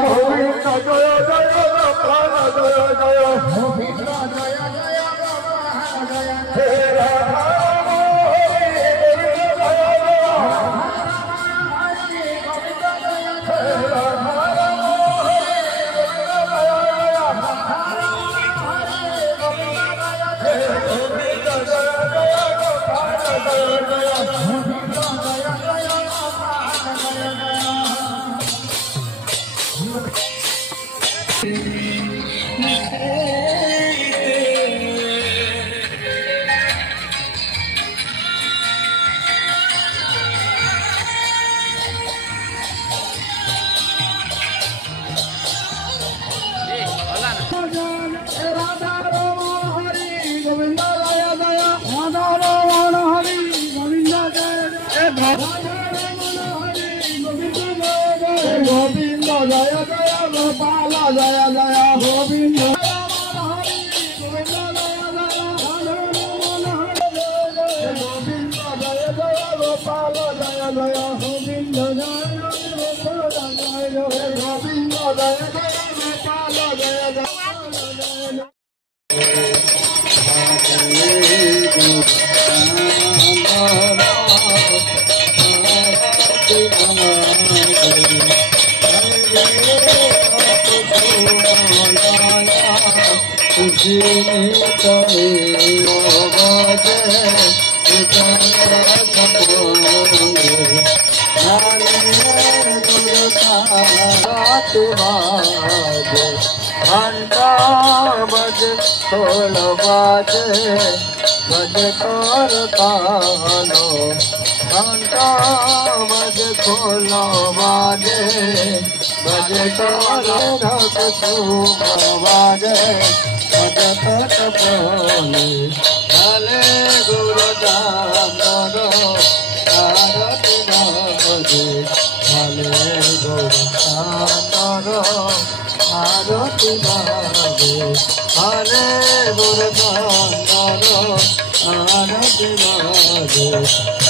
गोविंद जय जय गोपाल जय जय गोविंद गोविंद जय जय गोपाल जय जय गोविंद जय गोविंद जय जय गोपाल जय जय घंटा बज ढोल बाजे बज तोर कानो घंटा बज ढोल बाजे बज तोर ढक सूप बाजे बज तट बोले भले गुरु दामो आरती बाजे भले गुरु दामो आरती बाजे हरे गुरदानो आरती बाजे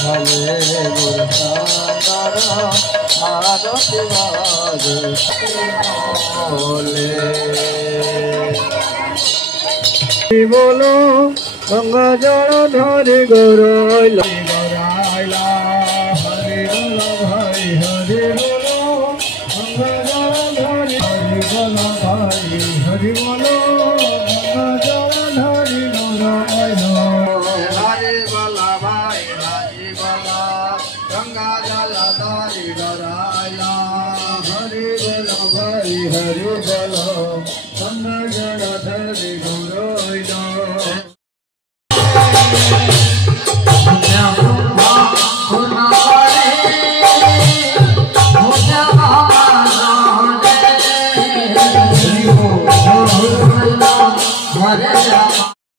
हरे गुरदानो आरती बाजे बोलो गंगा जल धरि गौराइला हरि बोल भाई हरि बोलो गंगा जल धरि हरि बोलो गंगा जल धरि गौराइला हरि बोला भाई हरि बोला गंगा जल धरि गौराइला हरि बोल भाई हरि बोलो गंगा जल धरि